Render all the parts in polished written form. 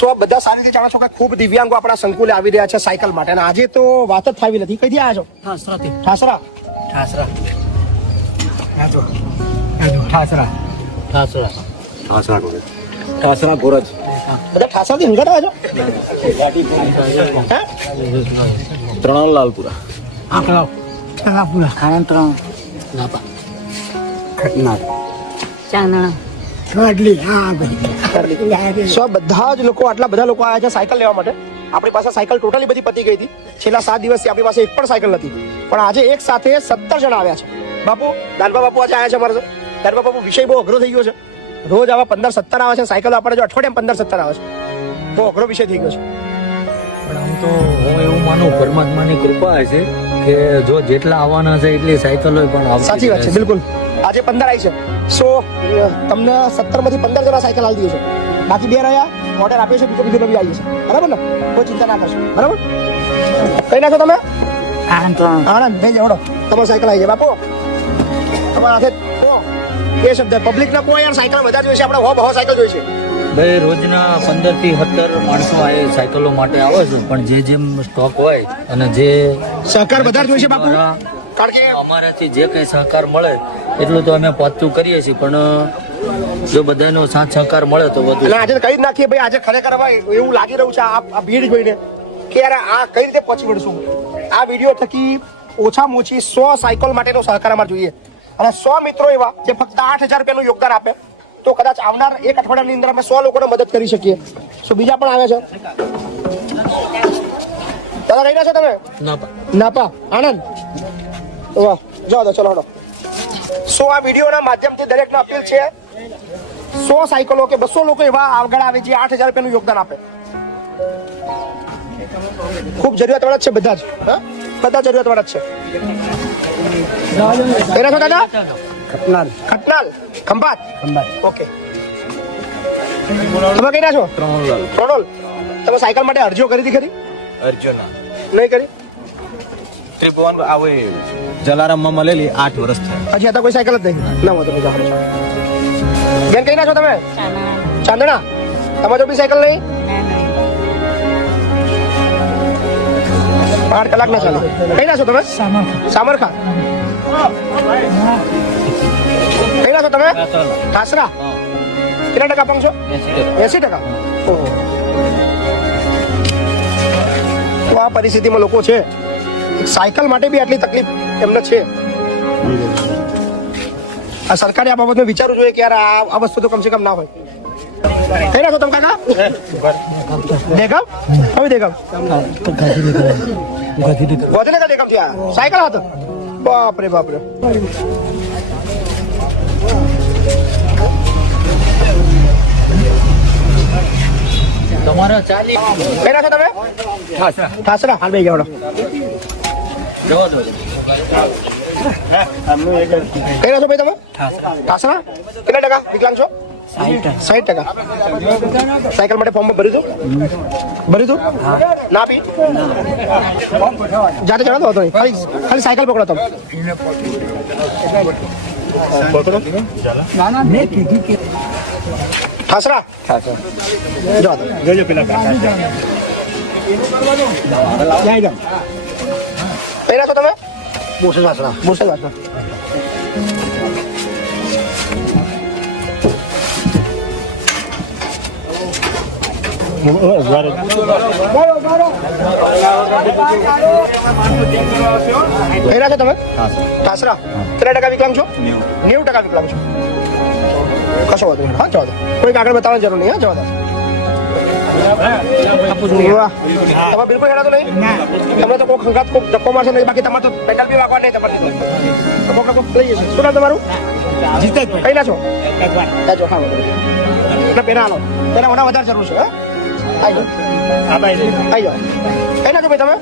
સો બધા સારી રીતે જાણો છો કે ખૂબ દિવ્યાંગો આપણા સંકુલે આવી રહ્યા છે સાયકલ માટે અને આજે તો વાત જ થાવી નથી. કઈથી આવ્યા છો? ઠાસરાથી. ઠાસરા. ઠાસરા. ઠાસરા ગોરજ. બધા ઠાસરાથી હંગાટ આવ્યા છો? ત્રણલાલપુરા. ખલાપુરા. આનંદ ત્રણ. લાપા. ખટનાર. ચાંદણા. સો બધા જ લોકો આટલા બધા લોકો આવ્યા છે સાયકલ લેવા માટે. આપણી પાસે સાયકલ ટોટલી બધી પતી ગઈ હતી. છેલ્લા 7 દિવસથી આપણી પાસે એક પણ સાયકલ નથી, પણ આજે એક સાથે 17 જણા આવ્યા છે. બાપુ દાનબા બાપુ આજે આવ્યા છે અમારે. દાનબા બાપુ વિષય બહુ અઘરો થઈ ગયો છે. રોજ આવા 15-17 આવે છે સાયકલ, આપણે જો અઠવાડિયામાં 15-17 આવે છે. બહુ અઘરો વિષય થઈ ગયો છે. પણ આમ તો હું એવું માનું પરમાત્માની કૃપા છે કે જો જેટલા આવવાના છે એટલી સાયકલ હોય પણ આવતી સાચી વાત છે, બિલકુલ. આજે 15 આવી છે. સો તમને 17 માંથી 15 જણા સાયકલ આવી દીધું છે. બાકી 2 રહ્યા, ઓર્ડર આપ્યો છે, બીજો નવી આવી છે. બરાબર ને? કોઈ ચિંતા ના કરશો. બરાબર? કઈ નાખો તમે? આનંદ ત્રણ. આનંદ ભાઈ જવડો તમારી સાયકલ આવી જાય. બાપુ તમારા હાથે એ શબ્દ પબ્લિક ના કોઈ યાર સાયકલ બધા જોઈશે. આપણે હો સાયકલ જોઈશે. ભાઈ રોજના 15 થી 17 માણસો આ સાયકલો માટે આવે છે, પણ જેમ સ્ટોક હોય અને જે સહકાર બધા જોઈશે બાપુ. કારણ કે અમારાથી જે કંઈ સહકાર મળે એટલું તો અમે પહોંચતું કરીએ છીએ, પણ જો બધાનો સાથ સહકાર મળે તો અને બધું. આજે કહી જ નાખીએ ભાઈ, આજે ખરેખર હવે એવું લાગી રહ્યું છે આ ભીડ જોઈને કે યાર આ કઈ રીતે પહોંચી વળશું. આ વિડીયો થકી ઓછામાં ઓછી 100 સાયકલ માટેનો સહકાર અમારે જોઈએ. અને 100 મિત્રો એવા જે ફક્ત 8,000 રૂપિયાનું યોગદાન આપે તો કદાચ આવનાર એક અઠવાડિયાની અંદર અમે 100 લોકોને મદદ કરી શકીએ. સો બીજા પણ આવે છે. દાદા કઈ ના છો તમે? નાપા આનંદ. વાહ, જાઓ તો ચલો. સો આ વિડીયોના માધ્યમથી દરેકને અપીલ છે, 100 સાયકલો કે 200 લોકો એવા આગળ આવે જે 8,000 રૂપિયાનું યોગદાન આપે. ખૂબ જરૂરિયાતવાળા જ છે બધા જ. બધા જરૂરિયાતવાળા જ છે. કઈ નાખો દાદા? ખટનાલ. ખંભાત. ઓકે. તમે કઈ ના છો? ત્રણોલ. તમે સાયકલ માટે અરજીઓ કરી હતી ખરી? અર્જુના નહીં કરી? ત્રિભુવન આવે જલારામમાં મળેલી 8 વર્ષ થયા. હજી હતા કોઈ સાયકલ જ નહીં? ના હોય તો બીજા હાલો. બેન કઈ ના છો તમે? ચાંદણા. તમારે બી સાયકલ નહીં? 8 કલાક ના ચાલે. કઈ ના છો તમે? સામરખા. કઈ ના છો તમે? ઠાસરા. કેટલા ટકા અપાંગ છો? 80%. ઓહો. તો આ પરિસ્થિતિમાં લોકો છે, સાયકલ માટે બી આટલી તકલીફ એમને છે. આ સરકારે આ બાબતમાં વિચારવું જોઈએ કે યાર આ વસ્તુ તો કમસે કમ ના હોય. કઈ નાખો તમે કાકા? દેગામ? હવે દેગામ ગોધીનગર દેગામ થી આ સાયકલ હતો. બાપરે. તમારા ચાલી કઈ નાખો તમે? ઠાસરા. હાલ બે ગયા. જવા દો. કઈ નાખો ભાઈ તમે? ઠાસરા. કેટલા ટકા વિકલાંગ છો? 60%. સાયકલ માટે ફોર્મ ભર્યું હતું? ના આપી? જાતે ચડાતો હતો નહીં, ખાલી સાયકલ પકડો તમે. ઠાસરા. જોજો પેલા પહેલા છો તમે? બોરસદ વાસણા. પહેલા છો તમે? ઠાસરા. કેટલા ટકા વિકલાંગ છો? 90% વિકલાંગ છો. કશો વાંધો નહીં. હા જવા દો. કોઈ કાગળ બતાવવાની જરૂર નહીં. હા જવા દો. તમે બિલકુલ હેરાતો નહીં? તમે તો કોઈ ખંગાત કોઈ ધક્કો મારશો નહીં, બાકી તમારે તો પેડલ બી વાગવા નહીં તમારે. કોક લઈ જશે. શું નામ તમારું? કઈ ના છો? પેલા હાલો. પેલા મને વધારે જરૂર છે. આવી જાઓ. કઈ ના છો ભાઈ તમે?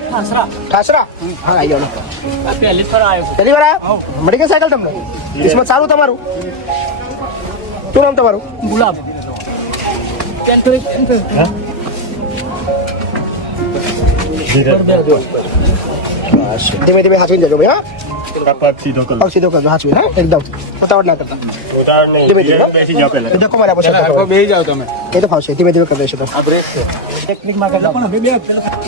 ઠાસરા. હા આવી જાઓ. પહેલી વાર આવ્યા? મળી ગઈ સાયકલ તમને? કિસ્મત સારું તમારું. શું નામ તમારું? ગુલાબ. ધીમે હાચવીને જજો ભાઈ. હા સીધો કરજો. હાચવી. હા એકદમ પતાવટ ના કરતા. ધીમે ધીમે દેખો મારે આપો હરખો બેસી જાઓ તમે. એ તો ફાવશે ધીમે ધીમે કરી દઈશું તમે આ બ્રેક છે. ટેકનિકમાં કરી પણ હવે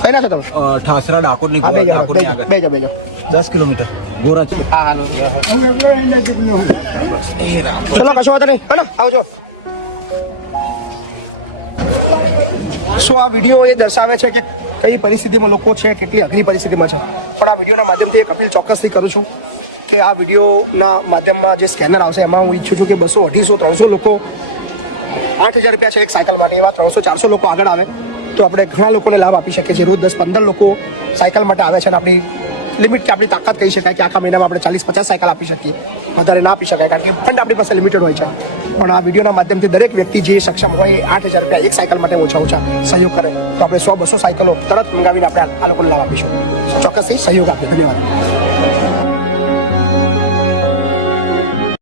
કઈ ના છો તમે ઠાસરા ડાકોરની હા બે જાઓ ડાકોરની આગળ બે જાઓ 10 કિલોમીટર ગોરા છે. હા ચલો કશો વાંધો નહીં હલો આવજો. શું આ વિડીયો એ દર્શાવે છે કે કઈ પરિસ્થિતિમાં લોકો છે, કેટલી અઘરી પરિસ્થિતિમાં છે. પણ આ વિડીયોના માધ્યમથી એક અપીલ ચોક્કસથી કરું છું કે આ વિડીયોના માધ્યમમાં જે સ્કેનર આવશે એમાં હું ઈચ્છું છું કે 200, 250, 300 લોકો 8,000 રૂપિયા છે એક સાયકલ માટે, એવા 300, 400 લોકો આગળ આવે તો આપણે ઘણા લોકોને લાભ આપી શકીએ છીએ. રોજ 10-15 લોકો સાયકલ માટે આવે છે અને આપણી લિમિટ કે આપણી તાકાત કહી શકાય કે આખા મહિનામાં આપણે 40-50 સાયકલ આપી શકીએ, વધારે ના આપી શકાય કારણ કે ફંડ આપણી પાસે લિમિટેડ હોય છે. પણ આ વિડીયોના માધ્યમથી દરેક વ્યક્તિ જે સક્ષમ હોય એ 8,000 રૂપિયા એક સાયકલ માટે ઓછા સહયોગ કરે તો આપણે 100-200 સાયકલો તરત મંગાવીને આપણે આ લોકોને લાભ આપીશું. ચોક્કસથી સહયોગ આપીએ. ધન્યવાદ.